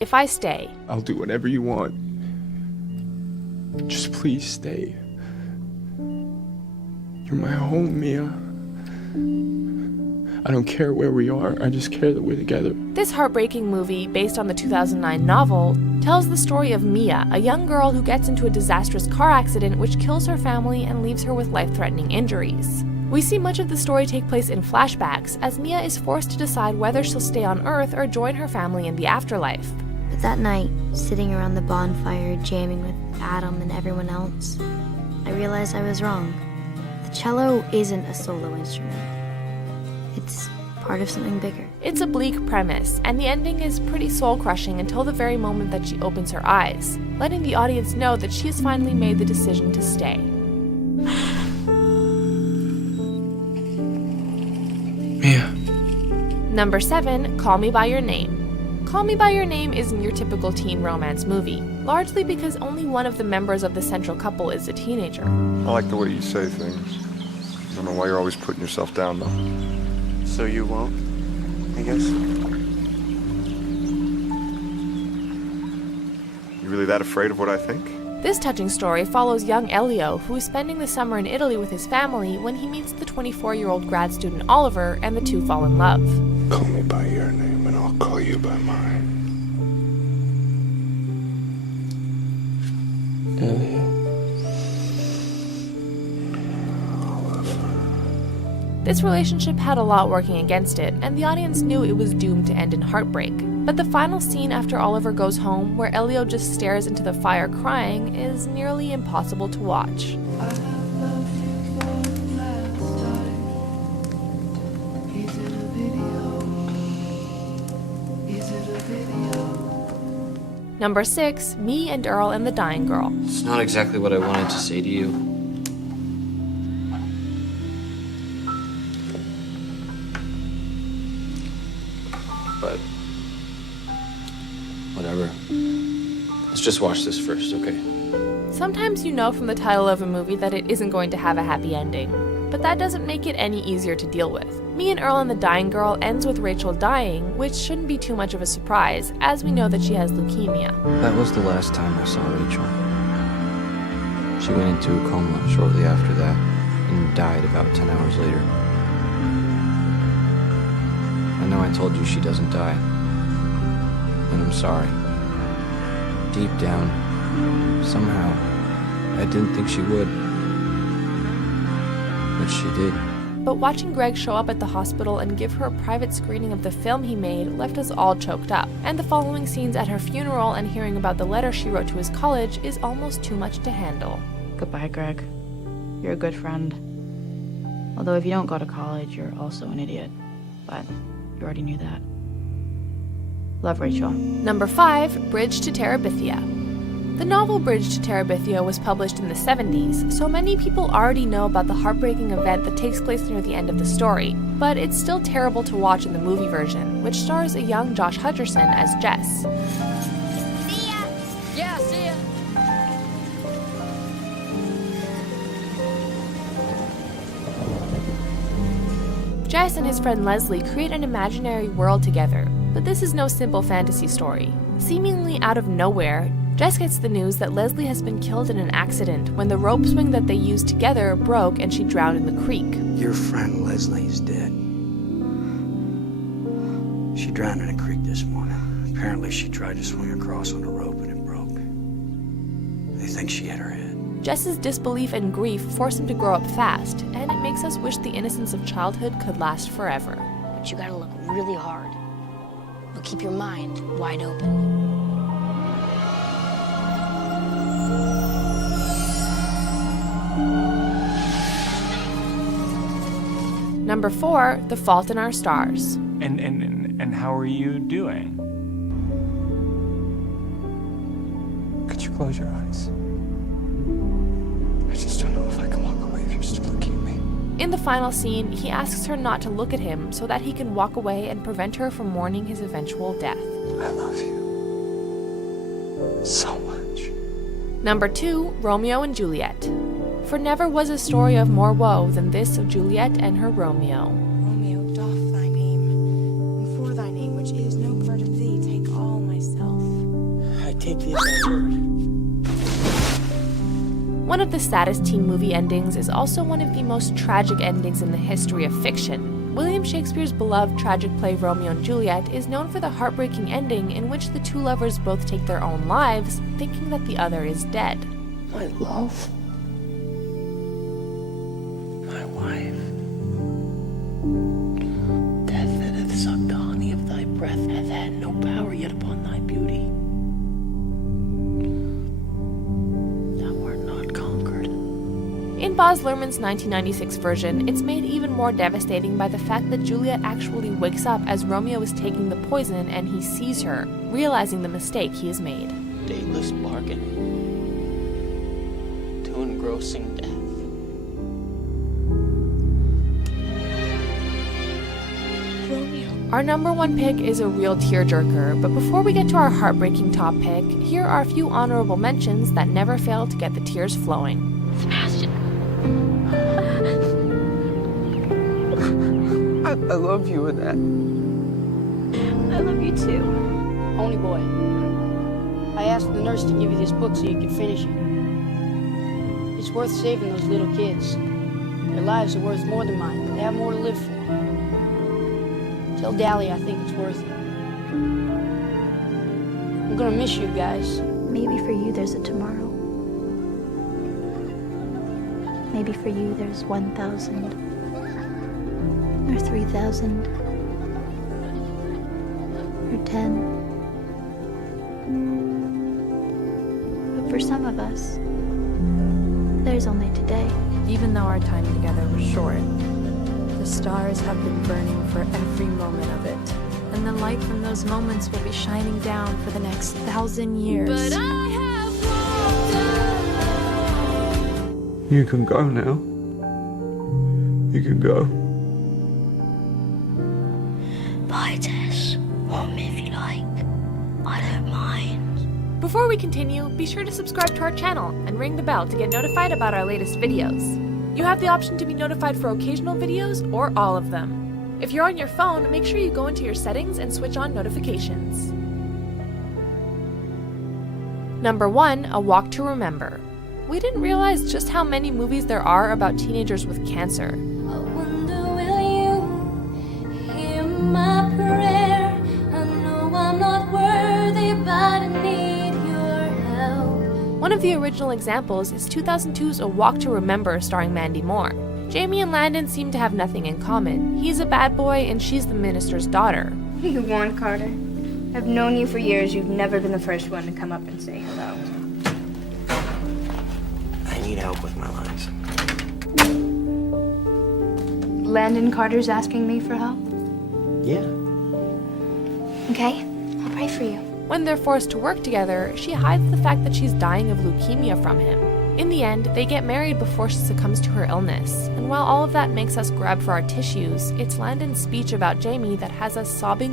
If I stay, I'll do whatever you want. Just please stay. You're my home, Mia. I don't care where we are, I just care that we're together. This heartbreaking movie, based on the 2009 novel, tells the story of Mia, a young girl who gets into a disastrous car accident which kills her family and leaves her with life-threatening injuries. We see much of the story take place in flashbacks, as Mia is forced to decide whether she'll stay on Earth or join her family in the afterlife. But that night, sitting around the bonfire, jamming with Adam and everyone else, I realized I was wrong. The cello isn't a solo instrument. It's part of something bigger. It's a bleak premise, and the ending is pretty soul-crushing until the very moment that she opens her eyes, letting the audience know that she has finally made the decision to stay. Mia. Number 7, Call Me By Your Name. Call Me By Your Name isn't your typical teen romance movie, largely because only one of the members of the central couple is a teenager. I like the way you say things. I don't know why you're always putting yourself down, though. So you won't, I guess? You really that afraid of what I think? This touching story follows young Elio, who is spending the summer in Italy with his family when he meets the 24-year-old grad student Oliver, and the two fall in love. Call me by your name and I'll call you by mine. Elliot. This relationship had a lot working against it, and the audience knew it was doomed to end in heartbreak. But the final scene after Oliver goes home, where Elio just stares into the fire crying, is nearly impossible to watch. Number 6, Me and Earl and the Dying Girl. It's not exactly what I wanted to say to you. But whatever. Let's just watch this first, okay? Sometimes you know from the title of a movie that it isn't going to have a happy ending, but that doesn't make it any easier to deal with. Me and Earl and the Dying Girl ends with Rachel dying, which shouldn't be too much of a surprise, as we know that she has leukemia. That was the last time I saw Rachel. She went into a coma shortly after that and died about 10 hours later. I know I told you she doesn't die, and I'm sorry. Deep down, somehow, I didn't think she would, but she did. But watching Greg show up at the hospital and give her a private screening of the film he made left us all choked up, and the following scenes at her funeral and hearing about the letter she wrote to his college is almost too much to handle. Goodbye, Greg. You're a good friend. Although if you don't go to college, you're also an idiot. But you already knew that. Love, Rachel. Number 5, Bridge to Terabithia. The novel Bridge to Terabithia was published in the 70s, so many people already know about the heartbreaking event that takes place near the end of the story, but it's still terrible to watch in the movie version, which stars a young Josh Hutcherson as Jess. See ya! Yeah, see ya. Jess and his friend Leslie create an imaginary world together, but this is no simple fantasy story. Seemingly out of nowhere, Jess gets the news that Leslie has been killed in an accident when the rope swing that they used together broke and she drowned in the creek. Your friend Leslie is dead. She drowned in a creek this morning. Apparently she tried to swing across on a rope and it broke. They think she hit her head. Jess's disbelief and grief force him to grow up fast, and it makes us wish the innocence of childhood could last forever. But you gotta look really hard. But keep your mind wide open. Number 4, The Fault in Our Stars. And how are you doing? Could you close your eyes? I just don't know if I can walk away if you're still looking at me. In the final scene, he asks her not to look at him so that he can walk away and prevent her from mourning his eventual death. I love you so much. Number 2, Romeo and Juliet. For never was a story of more woe than this of Juliet and her Romeo. Romeo, doff thy name, and for thy name which is no part of thee, take all myself. take this as word. One of the saddest teen movie endings is also one of the most tragic endings in the history of fiction. William Shakespeare's beloved tragic play Romeo and Juliet is known for the heartbreaking ending in which the two lovers both take their own lives, thinking that the other is dead. My love. My wife. Death that hath sucked the honey of thy breath hath had no power yet upon thy beauty. In Baz Luhrmann's 1996 version, it's made even more devastating by the fact that Juliet actually wakes up as Romeo is taking the poison and he sees her, realizing the mistake he has made. Dateless bargain to engrossing death. Romeo. Our number one pick is a real tearjerker, but before we get to our heartbreaking top pick, here are a few honorable mentions that never fail to get the tears flowing. Sebastian. I love you, Annette. I love you too. Pony boy, I asked the nurse to give you this book so you could finish it. It's worth saving those little kids. Their lives are worth more than mine. They have more to live for. Tell Dally I think it's worth it. I'm gonna miss you guys. Maybe for you there's a tomorrow. Maybe for you there's 1,000 or 3,000 or 10. But for some of us, there's only today. Even though our time together was short, the stars have been burning for every moment of it. And the light from those moments will be shining down for the next 1,000 years. But I have walked. You can go now. You can go. Bye, Tess. Home if you like. I don't mind. Before we continue, be sure to subscribe to our channel and ring the bell to get notified about our latest videos. You have the option to be notified for occasional videos or all of them. If you're on your phone, make sure you go into your settings and switch on notifications. Number 1, A Walk to Remember. We didn't realize just how many movies there are about teenagers with cancer. I wonder, will you hear my prayer? I know I'm not worthy, but I need your help. One of the original examples is 2002's A Walk to Remember starring Mandy Moore. Jamie and Landon seem to have nothing in common. He's a bad boy and she's the minister's daughter. You won, Carter. I've known you for years. You've never been the first one to come up and say hello. I need help with my lines. Landon Carter's asking me for help? Yeah. Okay, I'll pray for you. When they're forced to work together, she hides the fact that she's dying of leukemia from him. In the end, they get married before she succumbs to her illness, and while all of that makes us grab for our tissues, it's Landon's speech about Jamie that has us sobbing